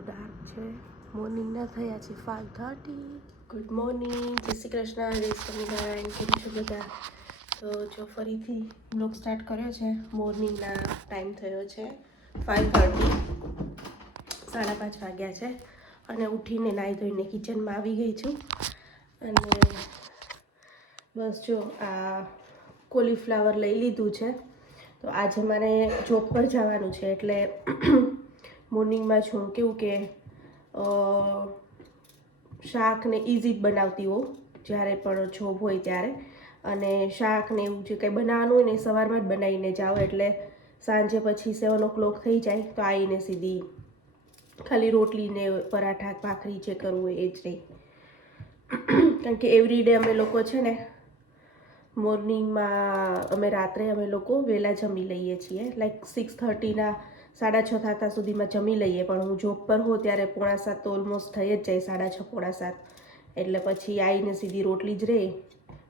એટલું ડાર્ક છે. મોર્નિંગના થયા છે 5:30. ગુડ મોર્નિંગ, જય શ્રી કૃષ્ણ, જય સ્વામિનારાયણ. કેમ છો બધા? તો જો ફરીથી બ્લોગ સ્ટાર્ટ કર્યો છે. મોર્નિંગના ટાઈમ થયો છે 5:30, 5:30 વાગ્યા છે. અને ઉઠીને નાહી ધોઈને કિચનમાં આવી ગઈ છું. અને બસ જો આ કોલીફ્લાવર લઈ લીધું છે. તો આજે મારે જોબ પર જવાનું છે એટલે મોર્નિંગમાં છું કેવું કે શાક ને ઇઝી જ બનાવતી હોઉં જ્યારે પણ જોબ હોય ત્યારે. અને શાક ને એવું જે કંઈ બનાવવાનું હોય ને એ સવારમાં જ બનાવીને જાઓ એટલે સાંજે પછી 7 o'clock થઈ જાય તો આવીને સીધી ખાલી રોટલી ને પરાઠા ભાખરી જે કરવું હોય એ જ રહી. કારણ કે એવરીડે અમે લોકો છે ને મોર્નિંગમાં અમે લોકો વહેલા જમી લઈએ છીએ. લાઈક 6:30 6:30 થતા સુધીમાં જમી લઈએ. પણ હું જોબ પર હોઉં ત્યારે 6:45 તો ઓલમોસ્ટ થઈ જ જાય, 6:30 6:45. એટલે પછી આવીને સીધી રોટલી જ રહે.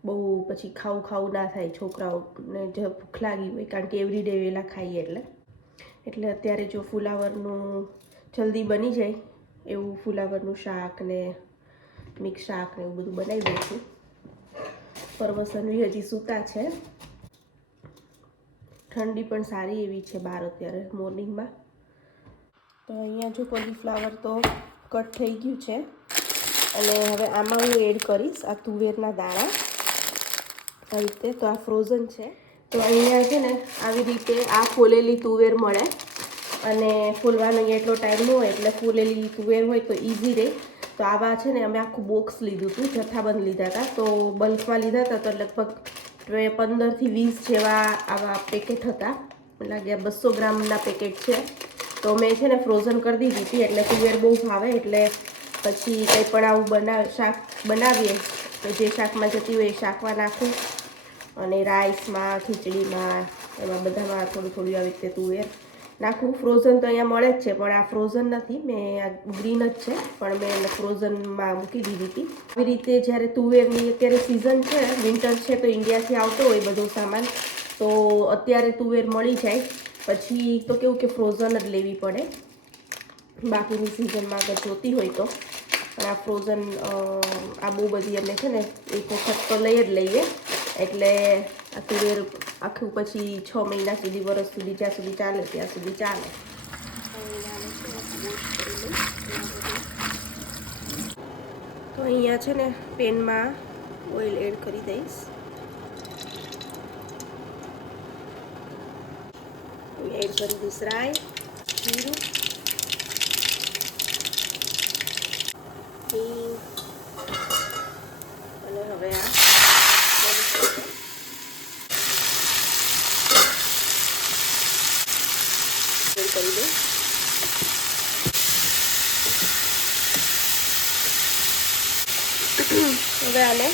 બહુ પછી ખાવું ના થાય છોકરાઓને જે ભૂખ લાગી હોય, કારણ કે એવરીડે વહેલા ખાઈએ એટલે અત્યારે જો ફુલાવરનું જલ્દી બની જાય એવું ફુલાવરનું શાક ને મિક્સ શાક ને એવું બધું બનાવી દઉં છું. પરવસનવી હજી સૂતા છે. ઠંડી પણ સારી એવી છે બહાર અત્યારે મોર્નિંગમાં. તો અહીંયા જો કોલીફ્લાવર તો કટ થઈ ગયું છે. અને હવે આમાં હું એડ કરીશ આ તુવેરના દાણા આવી રીતે. તો આ ફ્રોઝન છે. તો અહીંયા છે ને આવી રીતે આ ફોલેલી તુવેર મળે અને ફૂલવાનો અહીંયા એટલો ટાઈમ ન હોય એટલે ફૂલેલી તુવેર હોય તો ઇઝી રહે. તો આવા છે ને અમે આખું બોક્સ લીધું હતું, જથ્થાબંધ લીધા હતા. તો બલ્કમાં લીધા હતા તો લગભગ 15 થી 20 જેવા આવા પેકેટ હતા. લાગ્યા 200 ગ્રામના પેકેટ છે. તો મેં છે ને ફ્રોઝન કરી દીધી હતી એટલે તુવેર બહુ ભાવે એટલે પછી કંઈ પણ આવું શાક બનાવીએ તો જે શાકમાં જતી હોય એ શાકમાં નાખું. અને રાઈસમાં, ખીચડીમાં, એમાં બધામાં થોડું આવી રીતે તુવેર નાખું. ફ્રોઝન તો અહીંયા મળે જ છે પણ આ ફ્રોઝન નથી, મેં આ ગ્રીન જ છે પણ મેં ફ્રોઝનમાં મૂકી દીધી હતી. આવી રીતે જ્યારે તુવેરની અત્યારે સિઝન છે, વિન્ટર છે તો ઇન્ડિયાથી આવતો હોય બધો સામાન, તો અત્યારે તુવેર મળી જાય. પછી તો કેવું કે ફ્રોઝન જ લેવી પડે બાકીની સિઝનમાં અગર જોતી હોય તો. પણ આ ફ્રોઝન આ બહુ બધી અમે છે ને એક વખત તો લઈ જ લઈએ એટલે આ તુવેર આખું પછી 6 મહિના સુધી, વર્ષ સુધી, જ્યાં સુધી ચાલે ત્યાં સુધી ચાલે. તો અહીંયા છે ને પેનમાં ઓઇલ એડ કરી દઈશ. એડ કરી દઈશ રાઈ, જીરું, હિંગ અને હવે આ કરી દઉં. હવે આને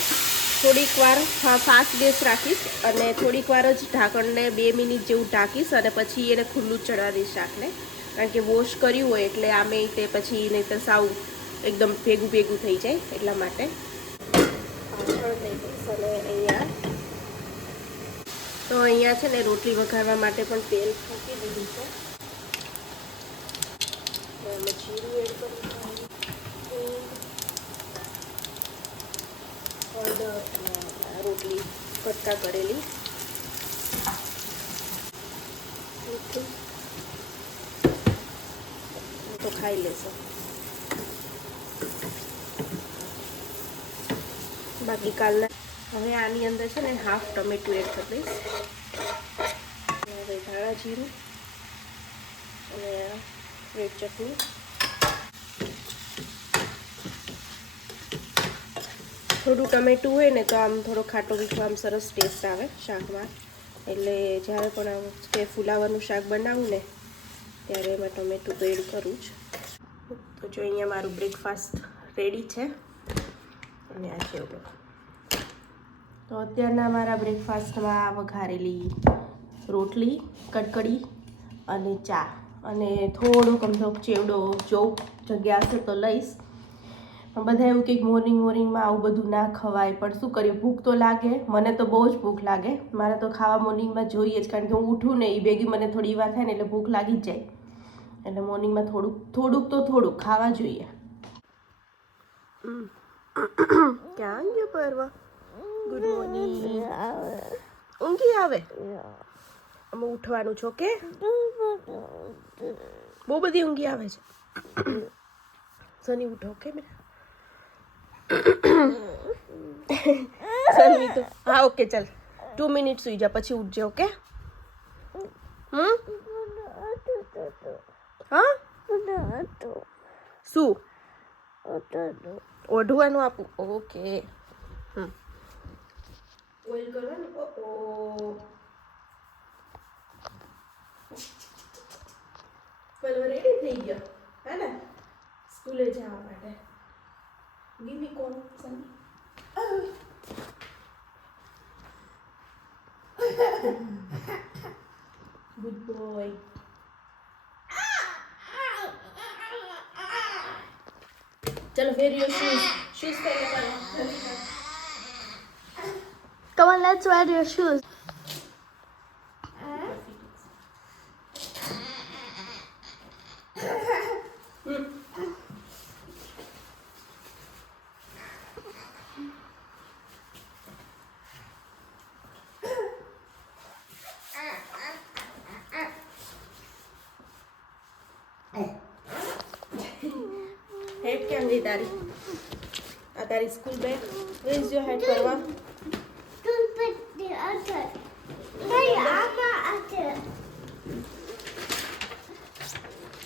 થોડીક વાર ફાસ્ટ ગેસ રાખીશ અને થોડીક વાર જ ઢાંકણને 2 મિનિટ જેવું ઢાંકીશ અને પછી એને ખુલ્લું જ ચડવા દઈશ શાકને. કારણ કે વોશ કર્યું હોય એટલે આમે તે પછી નહીં તો સાવ એકદમ ભેગું થઈ જાય એટલા માટે. અને અહીંયા છે ને રોટલી વઘારવા માટે પણ તેલ મૂકી દીધું છે. એમાં જીરું એડ કરી, હળદર અને રોટલી કટકા કરેલી, મીઠું તો ખાઈ લેશે. બાકી કાલના હવે આની અંદર છે ને હાફ ટમેટું એડ કરી દઈશ. હવે ધાણા જીરું અને રેડ ચટણી. થોડું ટમેટું હોય ને તો આમ થોડો ખાટો મીઠો આમ સરસ ટેસ્ટ આવે શાકમાં. એટલે જ્યારે પણ આમ કે ફુલાવરનું શાક બનાવું ને ત્યારે એમાં ટમેટું તો એડ કરું જ. તો જો અહીંયા મારું બ્રેકફાસ્ટ રેડી છે અને આ છે. તો અત્યારના મારા બ્રેકફાસ્ટમાં વઘારેલી રોટલી, કડકડી અને ચા અને થોડોક અમથો ચેવડો જો જગ્યા હશે તો લઈશ. બધા એવું કંઈક મોર્નિંગમાં આવું બધું ના ખવાય પણ શું કરીએ, ભૂખ તો લાગે. મને તો બહુ જ ભૂખ લાગે. મારે તો ખાવા મોર્નિંગમાં જોઈએ જ, કારણ કે હું ઉઠું ને એ ભેગી મને થોડી વાર થાય ને એટલે ભૂખ લાગી જ જાય. એટલે મોર્નિંગમાં થોડુંક ખાવા જોઈએ. ક્યાં ગયો પરવા? Good morning. ઊંઘી આવે? અમે ઉઠવાનું છો કે? બહુ બધી ઊંઘી આવે છે. સની ઉઠો કે બેટા? સનવી તો હા ઓકે ચાલ 2 મિનિટ સુઈ જા પછી ઉઠજે ઓકે. હા શું ઓઢવાનું આપું? ઓકે. ઓઇલ કરવાનું. ઓ પેલો રેડી થઈ ગયો હે ને સ્કૂલે જવા માટે. ગીવ મી કોણ સની. Good boy. चलो फिर your shoes पहले करो. Come on, let's wear your shoes. Head क्या गई तारी? आ तारी school bag. Where is your head परवा? Don't put the other. Hey, Amma, other.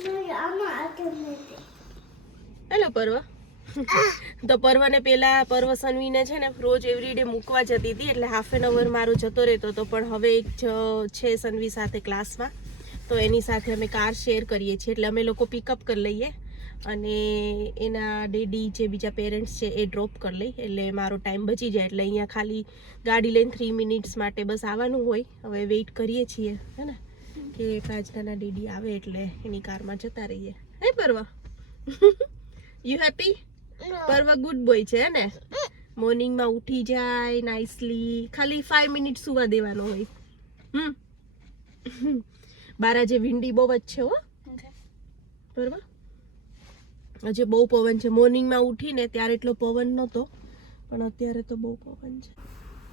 No, Amma, other. Hello પરવા. તો પરવાને પહેલા પરવા સનવીને છે ને રોજ એવરીડે મૂકવા જતી હતી એટલે હાફ એન અવર મારો જતો રહેતો હતો, પણ હવે એક છે સનવી સાથે ક્લાસમાં, તો એની સાથે અમે કાર શેર કરીએ છીએ એટલે અમે લોકો પિકઅપ કરી લઈએ અને એના ડેડી જે બીજા પેરેન્ટ્સ છે એ ડ્રોપ કરી લઈ એટલે મારો ટાઈમ બચી જાય. એટલે અહીંયા ખાલી ગાડી લઈને 3 મિનિટ્સ માટે બસ આવવાનું હોય. હવે વેઇટ કરીએ છીએ હે ને કે કાજનાના ડેડી આવે એટલે એની કારમાં જતા રહીએ. હે પરવા યુ હેપી? પરવા ગુડ બોય છે ને, મોર્નિંગમાં ઉઠી જાય નાઇસલી, ખાલી 5 મિનિટ સુવા દેવાનો હોય. બાર આજે વિંડી બહુ જ છે હો પરવા. આજે બહુ પવન છે. મોર્નિંગમાં ઉઠીને ત્યારે એટલો પવન નહોતો, પણ અત્યારે તો બહુ પવન છે.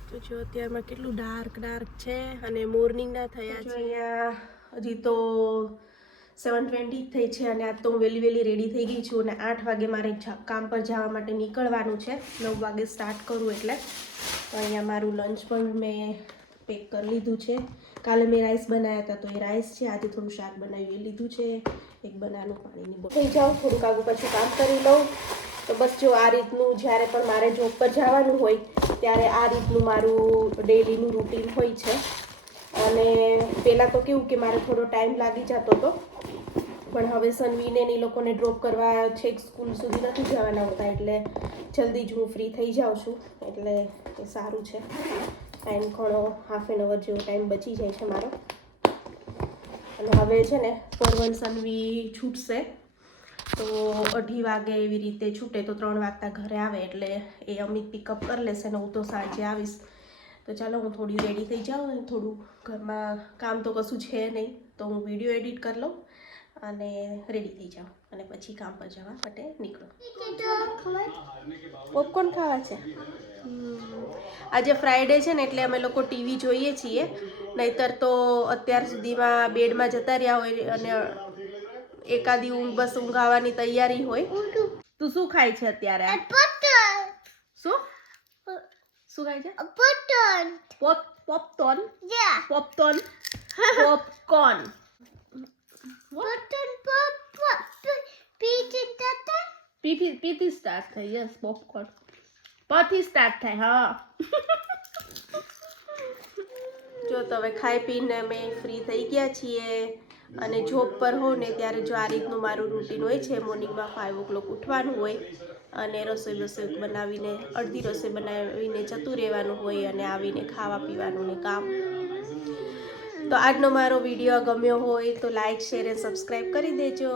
તો જો અત્યારમાં કેટલું ડાર્ક છે અને મોર્નિંગના થયા છે. અહીંયા હજી તો 7:20 થઈ છે અને આજ તો હું વહેલી રેડી થઈ ગઈ છું અને 8 વાગે મારે કામ પર જવા માટે નીકળવાનું છે. 9 વાગે સ્ટાર્ટ કરું એટલે. તો અહીંયા મારું લંચ પણ મેં પેક કરી લીધું છે. કાલે મેં રાઈસ બનાવ્યા હતા તો એ રાઈસ છે. આજે થોડું શાક બનાવ્યું એ લીધું છે. એક બનાનું પાણીની બોટલ થઈ જાઉં, થોડુંક આગું પછી કામ કરી લઉં. તો બસ જો આ રીતનું જ્યારે પણ મારે જોબ પર જવાનું હોય ત્યારે આ રીતનું મારું ડેલીનું રૂટીન હોય છે. અને પહેલાં તો કેવું કે મારે થોડો ટાઈમ લાગી જતો હતો, પણ હવે સનવીને એ લોકોને ડ્રોપ કરવા છેક સ્કૂલ સુધી નથી જવાના હોતા એટલે જલ્દી જ હું ફ્રી થઈ જાઉં છું એટલે એ સારું છે. ટાઈમ ઘણો હાફ એન અવર જેવો ટાઈમ બચી જાય છે મારો. અને હવે છે ને પરવન સનવી છૂટશે તો 2:30 વાગે એવી રીતે છૂટે તો 3 વાગતા ઘરે આવે એટલે એ અમિત પિકઅપ કરી લેશે ને હું તો સાંજે આવીશ. તો ચાલો હું થોડી રેડી થઈ જાઉં અને થોડું ઘરમાં કામ તો કશું છે નહીં તો હું વિડીયો એડિટ કરી લઉં અને રેડી થઈ જાઉં અને પછી કામ પર જવા માટે નીકળો. પોપકોર્ન ખાવા છે? આજે ફ્રાઈડે છે ને એટલે અમે લોકો ટીવી જોઈએ છીએ, નહીતર તો અત્યાર સુધીમાં બેડમાં જતા રહ્યા હોય અને એકાદી બસ ઊંઘ આવવાની તૈયારી હોય. તું શું ખાય છે અત્યારે? શું ખાય છે? પોપકોર્ન. પોપકોર્ન. પીથી સ્ટાર્ટ થાય. યસ પોપકોર્ન પથી સ્ટાર્ટ થાય. હા જો તો હવે ખાઈ પીને અમે ફ્રી થઈ ગયા છીએ અને જોબ પર હોઉં ને ત્યારે જો આ રીતનું મારું રૂટીન હોય છે. મોર્નિંગમાં 5 o'clock ઉઠવાનું હોય અને રસોઈ બનાવીને અડધી રસોઈ બનાવીને જતું રહેવાનું હોય અને આવીને ખાવા પીવાનું ને કામ. તો આજનો મારો વિડીયો ગમ્યો હોય તો લાઈક શેર અને સબસ્ક્રાઈબ કરી દેજો.